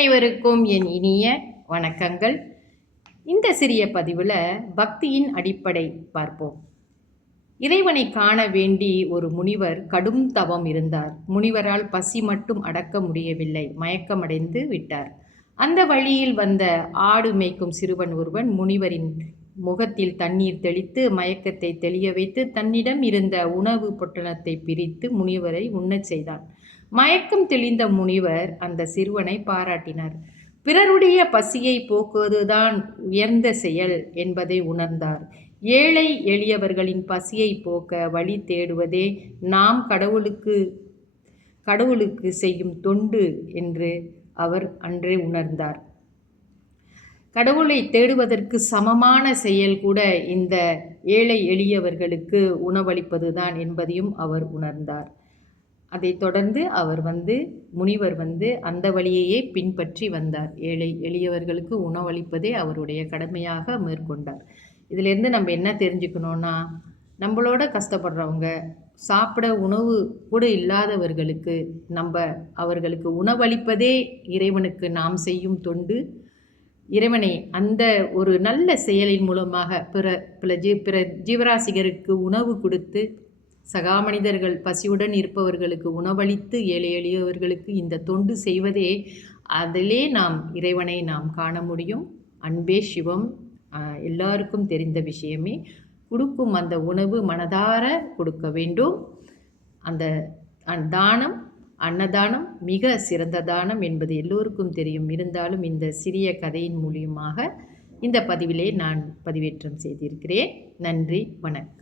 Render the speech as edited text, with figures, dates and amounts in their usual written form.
அனைவருக்கும் என் இனிய வணக்கங்கள். இந்த சிறிய பதிவில் பக்தியின் அடிப்படை பார்ப்போம். இறைவனை காண வேண்டி ஒரு முனிவர் கடும் தவம் இருந்தார். முனிவரால் பசி மட்டும் அடக்க முடியவில்லை, மயக்கமடைந்து விட்டார். அந்த வழியில் வந்த ஆடு மேய்க்கும் சிறுவன் ஒருவன் முனிவரின் முகத்தில் தண்ணீர் தெளித்து மயக்கத்தை தெளிய வைத்து தன்னிடம் இருந்த உணவு பொட்டலத்தை பிரித்து முனிவரை உண்ணச் செய்தான். மயக்கம் தெளிந்த முனிவர் அந்த சிறுவனை பாராட்டினார். பிறருடைய பசியை போக்குவதுதான் உயர்ந்த செயல் என்பதை உணர்ந்தார். ஏழை எளியவர்களின் பசியை போக்க வழி தேடுவதே நாம் கடவுளுக்கு செய்யும் தொண்டு என்று அவர் அன்றே உணர்ந்தார். கடவுளை தேடுவதற்கு சமமான செயல் கூட இந்த ஏழை எளியவர்களுக்கு உணவளிப்பதுதான் என்பதையும் அவர் உணர்ந்தார். அதை தொடர்ந்து முனிவர் அந்த வழியையே பின்பற்றி வந்தார். ஏழை எளியவர்களுக்கு உணவளிப்பதே அவருடைய கடமையாக மேற்கொண்டார். இதிலேருந்து நம்ம என்ன தெரிஞ்சுக்கணுன்னா, நம்மளோட கஷ்டப்படுறவங்க, சாப்பிட உணவு கூட இல்லாதவர்களுக்கு அவர்களுக்கு உணவளிப்பதே இறைவனுக்கு நாம் செய்யும் தொண்டு. இறைவனை அந்த ஒரு நல்ல செயலின் மூலமாக பிற ஜீவராசிகருக்கு உணவு கொடுத்து, சகா மனிதர்கள் பசியுடன் இருப்பவர்களுக்கு உணவளித்து ஏழை எளியவர்களுக்கு இந்த தொண்டு செய்வதே, அதிலே நாம் இறைவனை நாம் காண முடியும். அன்பே சிவம், எல்லாருக்கும் தெரிந்த விஷயமே. கொடுக்கும் அந்த உணவு மனதார கொடுக்க வேண்டும். அந்த தானம், அன்னதானம் மிக சிறந்த தானம் என்பது எல்லோருக்கும் தெரியும். இருந்தாலும் இந்த சிறிய கதையின் மூலியமாக இந்த பதிவிலே நான் பதிவேற்றம் செய்திருக்கிறேன். நன்றி, வணக்கம்.